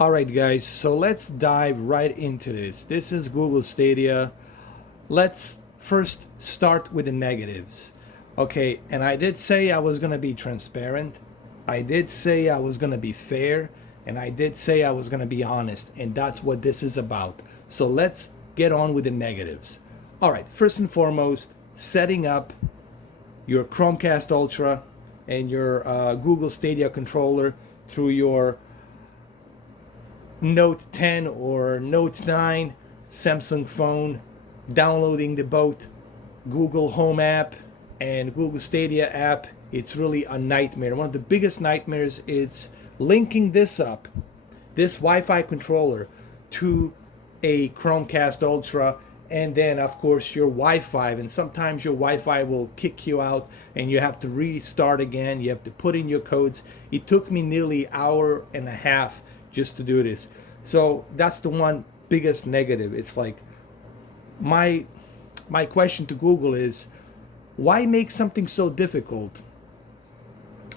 All right, guys, so let's dive right into this. This is Google Stadia. Let's first start with the negatives. Okay, and I did say I was going to be transparent. I did say I was going to be fair. And I did say I was going to be honest. And that's what this is about. So let's get on with the negatives. All right, first and foremost, setting up your Chromecast Ultra and your Google Stadia controller through your Note 10 or Note 9 Samsung phone, downloading the both Google Home app and Google Stadia app. It's really a nightmare. One of the biggest nightmares is linking this Wi-Fi controller to a Chromecast Ultra, and then of course your Wi-Fi, and sometimes your Wi-Fi will kick you out and you have to restart again. You have to put in your codes. It took me nearly an hour and a half just to do this. So that's the one biggest negative. It's like my question to Google is, why make something so difficult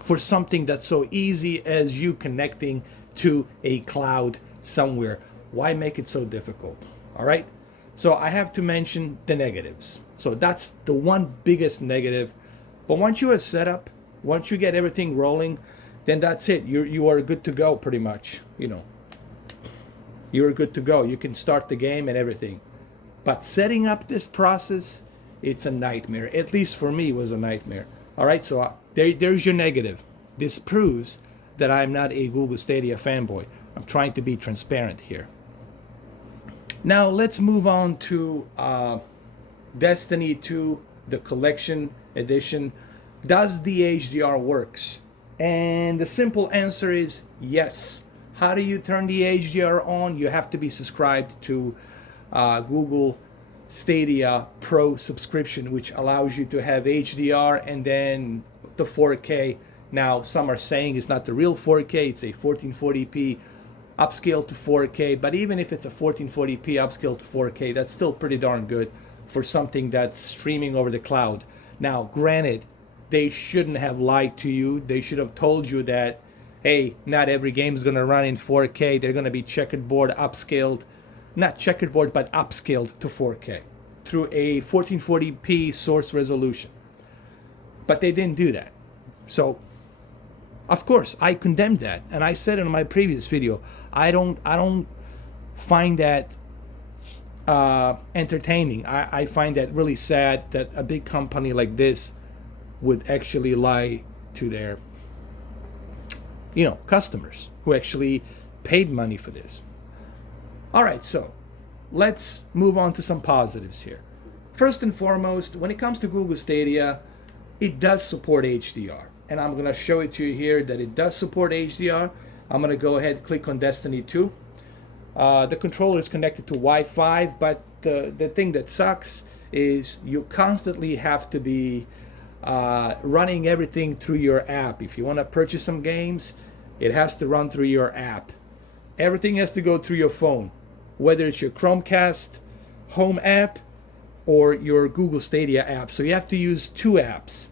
for something that's so easy as you connecting to a cloud somewhere? Why make it so difficult? All right, so I have to mention the negatives. So that's the one biggest negative. But once you are set up, once you get everything rolling, then that's it. You are good to go, pretty much. You're good to go. You can start the game and everything. But setting up this process, it's a nightmare. At least for me, it was a nightmare. All right, so there's your negative. This proves that I'm not a Google Stadia fanboy. I'm trying to be transparent here. Now let's move on to Destiny 2, the collection edition. Does the HDR works? And the simple answer is yes. How do you turn the HDR on? You have to be subscribed to Google Stadia Pro subscription, which allows you to have HDR and then the 4K. Now, some are saying it's not the real 4K, it's a 1440p upscale to 4K. But even if it's a 1440p upscale to 4K, that's still pretty darn good for something that's streaming over the cloud. Now, granted, they shouldn't have lied to you. They should have told you that, hey, not every game is going to run in 4K. They're going to be checkerboard upscaled, not checkerboard, but upscaled to 4K through a 1440p source resolution. But they didn't do that. So, of course, I condemn that. And I said in my previous video, I don't find that entertaining. I find that really sad that a big company like this would actually lie to their customers who actually paid money for this. All right, so let's move on to some positives here. First and foremost, when it comes to Google Stadia, it does support HDR, and I'm going to show it to you here that it does support HDR. I'm going to go ahead and click on Destiny 2. The controller is connected to Wi-Fi, but the thing that sucks is you constantly have to be running everything through your app. If you want to purchase some games, it has to run through your app. Everything has to go through your phone, whether it's your Chromecast home app or your Google Stadia app. So you have to use two apps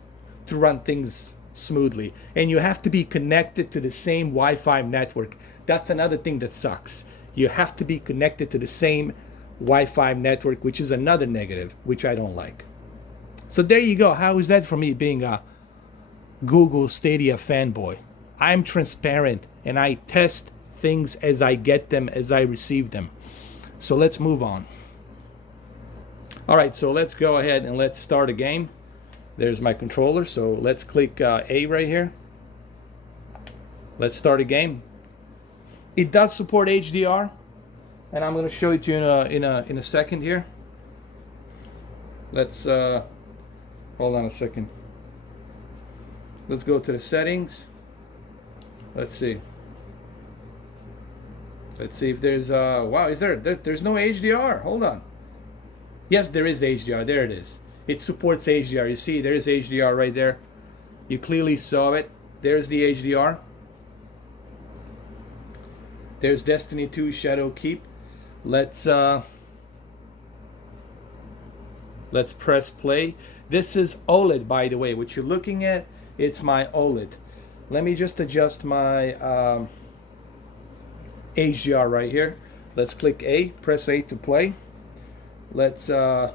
to run things smoothly, and you have to be connected to the same Wi-Fi network. That's another thing that sucks. You have to be connected to the same Wi-Fi network, which is another negative, which I don't like. So there you go. How is that for me being a Google Stadia fanboy? I'm transparent and I test things as I get them, as I receive them. So let's move on. All right, so let's go ahead and let's start a game. There's my controller, so let's click A right here. Let's start a game. It does support HDR, and I'm going to show it to you in a second here. Let's hold on a second. Let's go to the settings. Let's see. Let's see if there's wow, is there's no HDR. Hold on. Yes, there is HDR. There it is. It supports HDR. You see, there's HDR right there. You clearly saw it. There's the HDR. There's Destiny 2 Shadow Keep. Let's press play. This is OLED, by the way. What you're looking at, it's my OLED. Let me just adjust my HDR right here. Let's click A, press A to play. Let's turn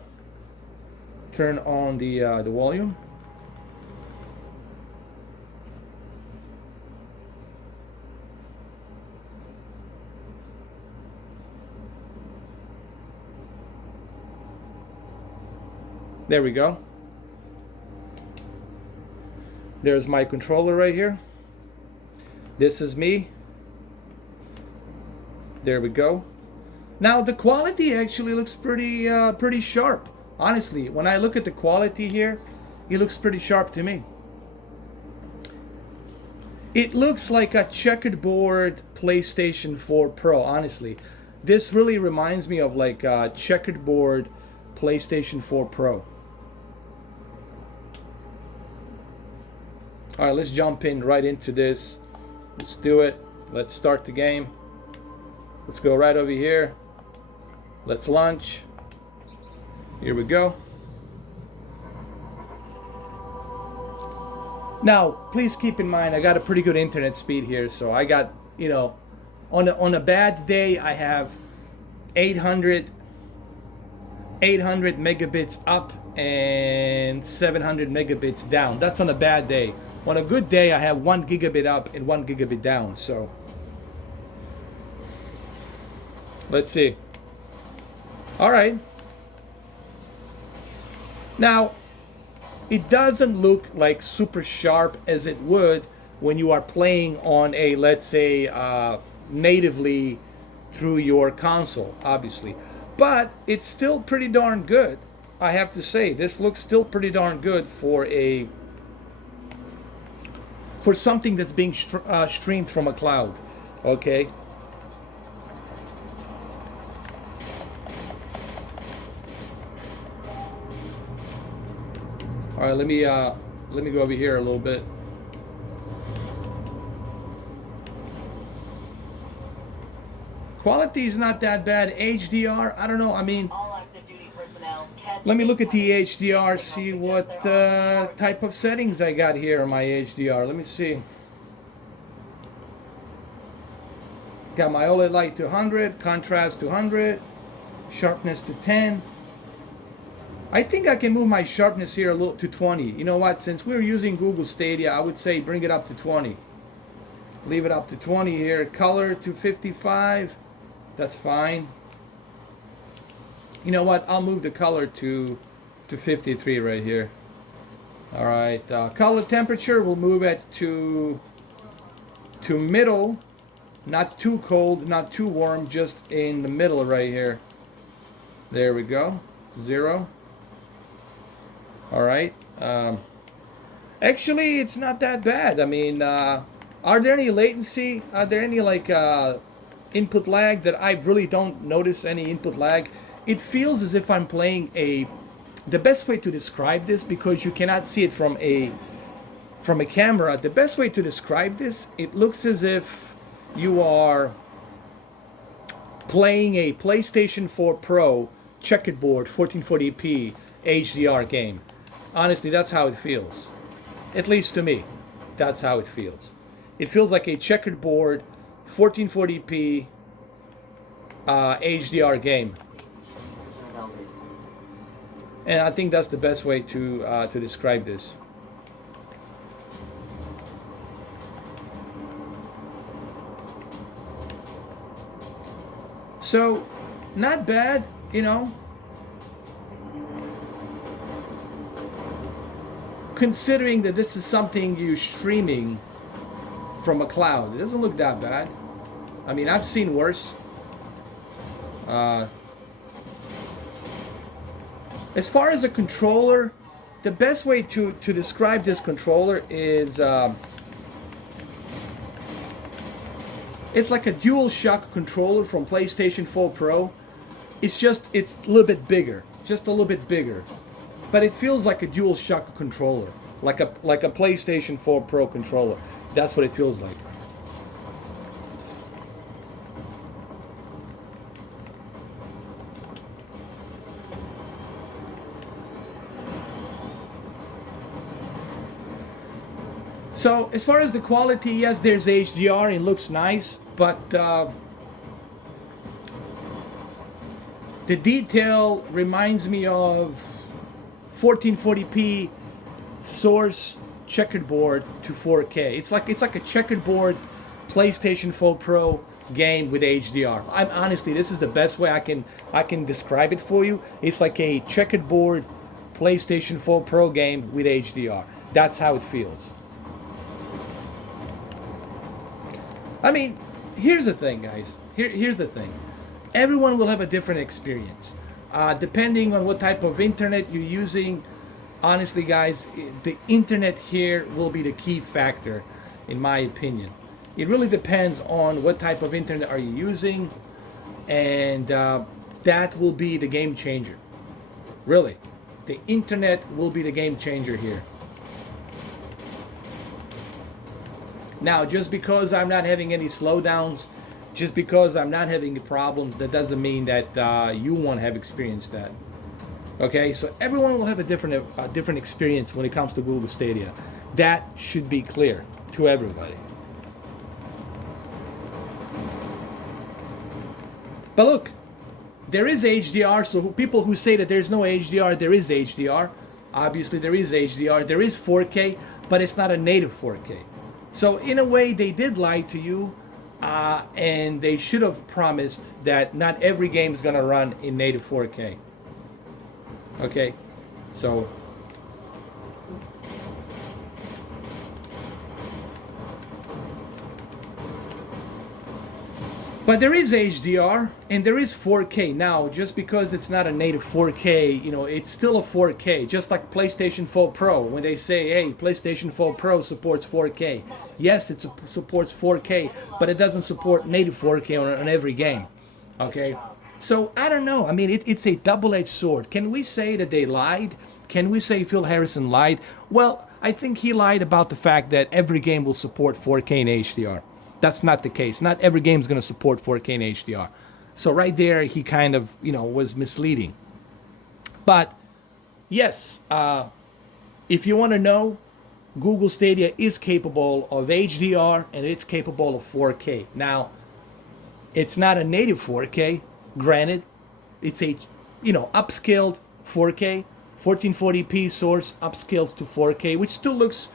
on the volume. There we go. There's my controller right here. This is me. There we go. Now the quality actually looks pretty sharp. Honestly, when I look at the quality here, it looks pretty sharp to me. It looks like a checkerboard PlayStation 4 Pro, honestly. This really reminds me of like a checkerboard PlayStation 4 Pro. All right, let's jump in right into this. Let's do it. Let's start the game. Let's go right over here. Let's launch. Here we go. Now, please keep in mind, I got a pretty good internet speed here. So I got, you know, on a bad day, I have 800 megabits up and 700 megabits down. That's on a bad day. On a good day, I have 1 gigabit up and 1 gigabit down. So let's see. All right. Now, it doesn't look like super sharp as it would when you are playing on a, let's say, natively through your console, obviously. But it's still pretty darn good. I have to say, this looks still pretty darn good for something that's being streamed from a cloud. Okay. All right, let me go over here a little bit. Quality is not that bad. HDR, I don't know. I mean, let me look at the HDR, see what type of settings I got here on my HDR. Let me see. Got my OLED light to 100, contrast to 100, sharpness to 10. I think I can move my sharpness here a little to 20. You know what? Since we're using Google Stadia, I would say bring it up to 20. Leave it up to 20 here. Color to 55. That's fine. You know what? I'll move the color to 53 right here. All right. Color temperature, we'll move it to middle. Not too cold, not too warm, just in the middle right here. There we go. 0. All right. Actually, it's not that bad. I mean, are there any latency? Are there any like input lag that I really don't notice any input lag? It feels as if I'm playing the best way to describe this, because you cannot see it from a camera, the best way to describe this, it looks as if you are playing a PlayStation 4 Pro checkerboard 1440p HDR game. Honestly, that's how it feels. At least to me, that's how it feels. It feels like a checkerboard 1440p HDR game. And I think that's the best way to describe this. So, not bad, you know. Considering that this is something you're streaming from a cloud, it doesn't look that bad. I mean, I've seen worse. As far as a controller, the best way to describe this controller is it's like a DualShock controller from PlayStation 4 Pro. It's a little bit bigger, just a little bit bigger, but it feels like a DualShock controller, like a PlayStation 4 Pro controller. That's what it feels like. So as far as the quality, yes, there's HDR, it looks nice, but The detail reminds me of 1440p source checkerboard to 4K. It's like a checkerboard PlayStation 4 Pro game with HDR. I'm honestly, this is the best way I can describe it for you. It's like a checkerboard PlayStation 4 Pro game with HDR. That's how it feels. I mean, here's the thing, guys. Here's the thing. Everyone will have a different experience. Depending on what type of internet you're using, honestly, guys, the internet here will be the key factor, in my opinion. It really depends on what type of internet are you using, and that will be the game changer. Really, the internet will be the game changer here. Now, just because I'm not having any slowdowns, just because I'm not having problems, that doesn't mean that you won't have experienced that. Okay, so everyone will have a different experience when it comes to Google Stadia. That should be clear to everybody. But look, there is HDR, so people who say that there's no HDR, there is HDR. Obviously, there is HDR. There is 4K, but it's not a native 4K. So in a way, they did lie to you, and they should have promised that not every game is going to run in native 4K. Okay, so but there is HDR and there is 4K. Now, just because it's not a native 4K, you know, it's still a 4K, just like PlayStation 4 Pro. When they say, hey, PlayStation 4 Pro supports 4K. Yes, it supports 4K, but it doesn't support native 4K on every game. Okay? So, I don't know. I mean, it's a double-edged sword. Can we say that they lied? Can we say Phil Harrison lied? Well, I think he lied about the fact that every game will support 4K and HDR. That's not the case. Not every game is going to support 4K and HDR. So right there, he kind of, you know, was misleading. But yes, if you want to know, Google Stadia is capable of HDR and it's capable of 4K. Now, it's not a native 4K. Granted, it's a, you know, upscaled 4K, 1440p source upscaled to 4K, which still looks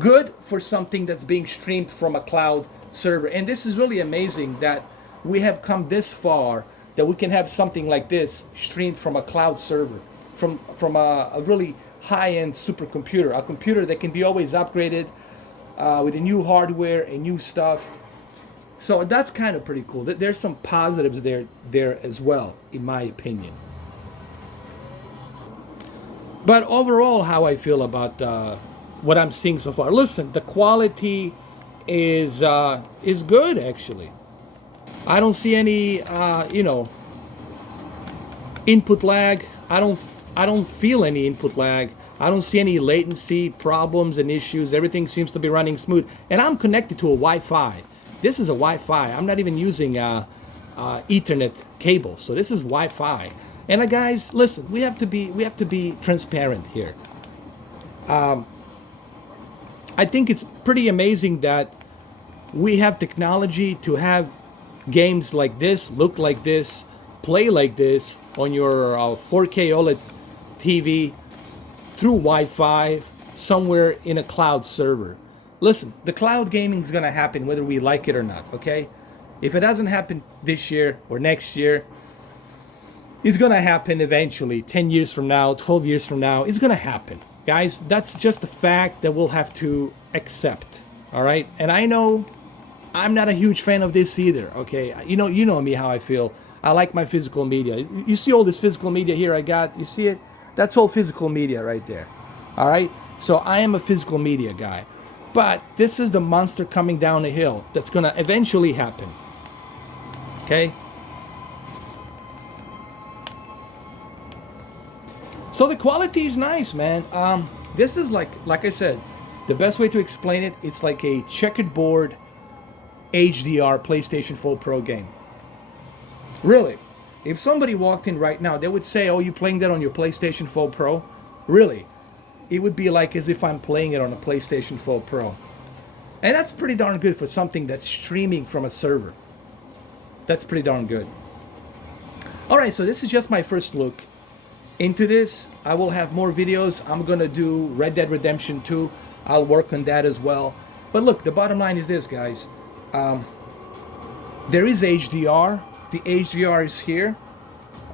good for something that's being streamed from a cloud server. And this is really amazing that we have come this far, that we can have something like this streamed from a cloud server, from a really high-end supercomputer, a computer that can be always upgraded with a new hardware and new stuff. So that's kind of pretty cool. There's some positives there as well, in my opinion. But overall, how I feel about what I'm seeing so far. Listen, the quality is good, actually. I don't see any you know, input lag. I don't feel any input lag. I don't see any latency problems and issues. Everything seems to be running smooth. And I'm connected to a Wi-Fi. This is a Wi-Fi. I'm not even using Ethernet cable. So this is Wi-Fi. And guys, listen, we have to be transparent here. I think it's pretty amazing that we have technology to have games like this, look like this, play like this on your 4K OLED TV through Wi-Fi somewhere in a cloud server. Listen, the cloud gaming is going to happen whether we like it or not, okay? If it doesn't happen this year or next year, it's going to happen eventually. 10 years from now, 12 years from now, it's going to happen. Guys, that's just a fact that we'll have to accept, all right? And I know I'm not a huge fan of this either, okay? You know me, how I feel. I like my physical media. You see all this physical media here I got? You see it? That's all physical media right there, all right? So I am a physical media guy. But this is the monster coming down the hill that's going to eventually happen, okay? So the quality is nice, man. This is like I said, the best way to explain it, it's like a checkerboard HDR PlayStation 4 Pro game. Really. If somebody walked in right now, they would say, oh, you playing that on your PlayStation 4 Pro? Really. It would be like as if I'm playing it on a PlayStation 4 Pro. And that's pretty darn good for something that's streaming from a server. That's pretty darn good. All right, so this is just my first look into this. I will have more videos. I'm gonna do Red Dead Redemption 2. I'll work on that as well. But look, the bottom line is this, guys. There is HDR. The HDR is here.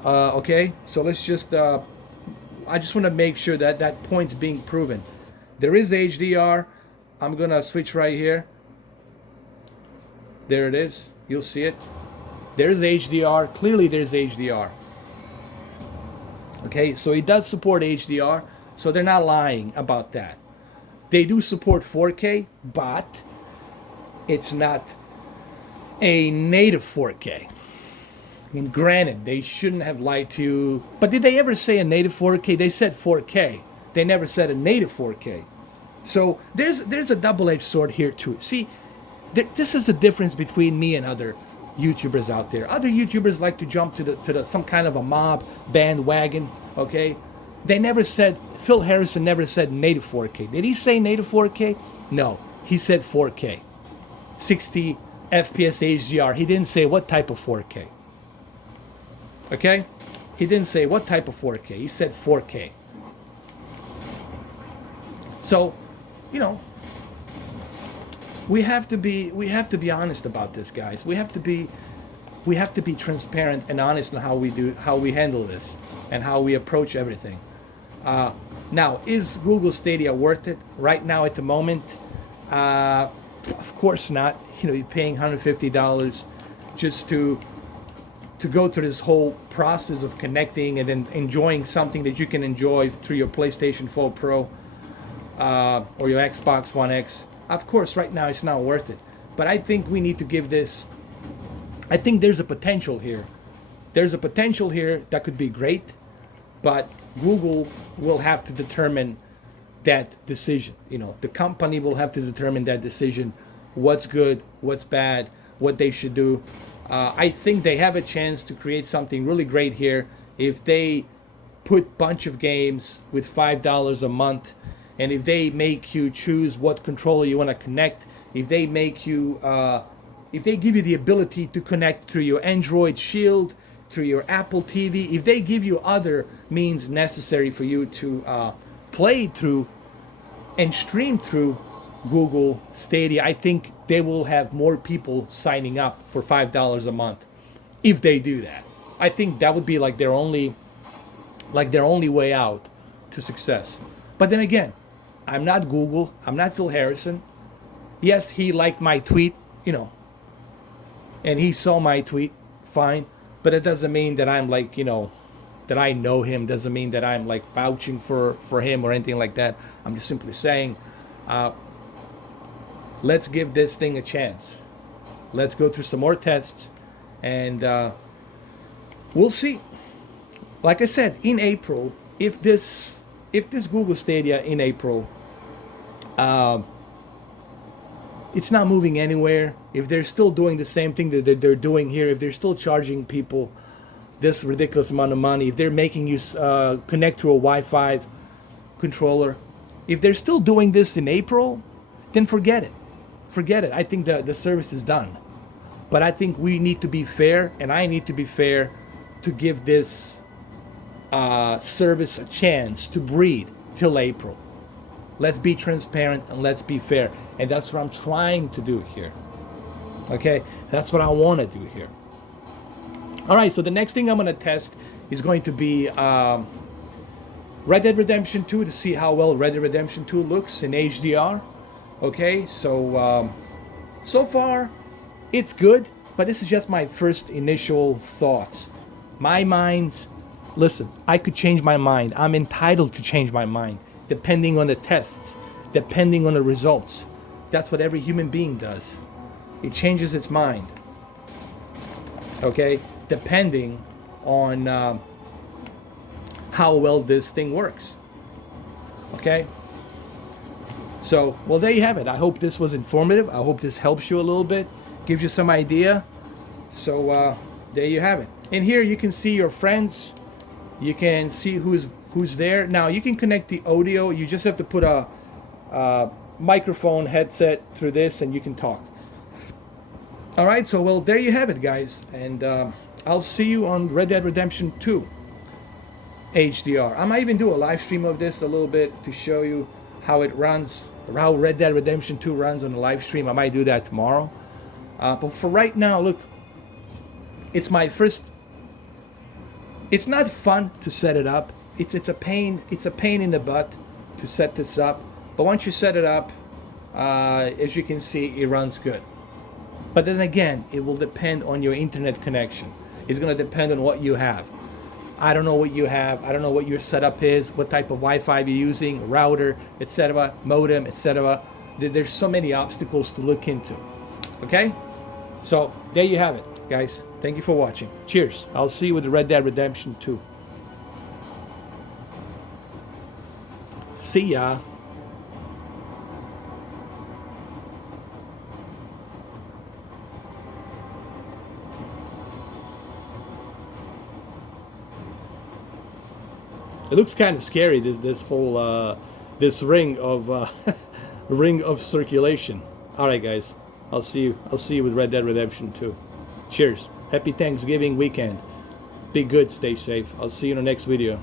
Okay, so let's just, I just want to make sure that that point's being proven. There is HDR. I'm gonna switch right here. There it is. You'll see it. There's HDR. Clearly there's HDR. Okay, so it does support HDR, so they're not lying about that. They do support 4K, but it's not a native 4K. I mean, granted, they shouldn't have lied to you, but did they ever say a native 4K? They said 4K. They never said a native 4K. So there's a double-edged sword here too. See, this is the difference between me and other YouTubers out there. Other YouTubers like to jump to the some kind of a mob bandwagon. Okay, they never said. Phil Harrison never said native 4K. Did he say native 4K? No, he said 4K, 60 FPS HDR. He didn't say what type of 4K. Okay, he didn't say what type of 4K. He said 4K. So, you know, we have to be honest about this, guys. We have to be transparent and honest in how we handle this and how we approach everything. Now, is Google Stadia worth it right now at the moment? Of course not. You know, you're paying $150 just to go through this whole process of connecting and then enjoying something that you can enjoy through your PlayStation 4 Pro or your Xbox One X. Of course, right now it's not worth it. But I think we need to give this. I think there's a potential here. There's a potential here that could be great, but Google will have to determine that decision. You know, the company will have to determine that decision. What's good, what's bad, what they should do. I think they have a chance to create something really great here if they put bunch of games with $5 a month, and if they make you choose what controller you want to connect, if they make you, if they give you the ability to connect through your Android Shield, through your Apple TV, if they give you other means necessary for you to play through and stream through Google Stadia, I think they will have more people signing up for $5 a month if they do that. I think that would be like their only way out to success. But then again, I'm not Google. I'm not Phil Harrison. Yes, he liked my tweet, you know, and he saw my tweet, fine. But it doesn't mean that I'm like, you know, that I know him. Doesn't mean that I'm like vouching for him or anything like that. I'm just simply saying, let's give this thing a chance. Let's go through some more tests, and we'll see. Like I said, in April, if this Google Stadia in April, it's not moving anywhere, if they're still doing the same thing that they're doing here, if they're still charging people this ridiculous amount of money, if they're making you connect to a Wi-Fi controller, if they're still doing this in April, then forget it. Forget it. I think the service is done. But I think we need to be fair, and I need to be fair to give this service a chance to breathe till April. Let's be transparent and let's be fair. And that's what I'm trying to do here. Okay? That's what I want to do here. All right, so the next thing I'm going to test is going to be Red Dead Redemption 2 to see how well Red Dead Redemption 2 looks in HDR. Okay, so so far it's good, but this is just my first initial thoughts. My mind's, listen, I could change my mind. I'm entitled to change my mind depending on the tests, depending on the results. That's what every human being does. It changes its mind. Okay, depending on how well this thing works. Okay. So, well, there you have it. I hope this was informative. I hope this helps you a little bit, gives you some idea. So, there you have it. And here you can see your friends. You can see who's there. Now, you can connect the audio. You just have to put a microphone headset through this and you can talk. All right, so, well, there you have it, guys. And I'll see you on Red Dead Redemption 2 HDR. I might even do a live stream of this a little bit to show you how it runs, how Red Dead Redemption 2 runs on the live stream. I might do that tomorrow. But for right now, look, it's my first. It's not fun to set it up. It's a pain. It's a pain in the butt to set this up. But once you set it up, as you can see, it runs good. But then again, it will depend on your internet connection. It's going to depend on what you have. I don't know what you have. I don't know what your setup is, what type of Wi-Fi you're using, router, etc., modem, etc. There's so many obstacles to look into. Okay? So there you have it, guys. Thank you for watching. Cheers. I'll see you with the Red Dead Redemption 2. See ya. It looks kind of scary. This whole this ring of ring of circulation. All right, guys. I'll see you with Red Dead Redemption 2. Cheers. Happy Thanksgiving weekend. Be good. Stay safe. I'll see you in the next video.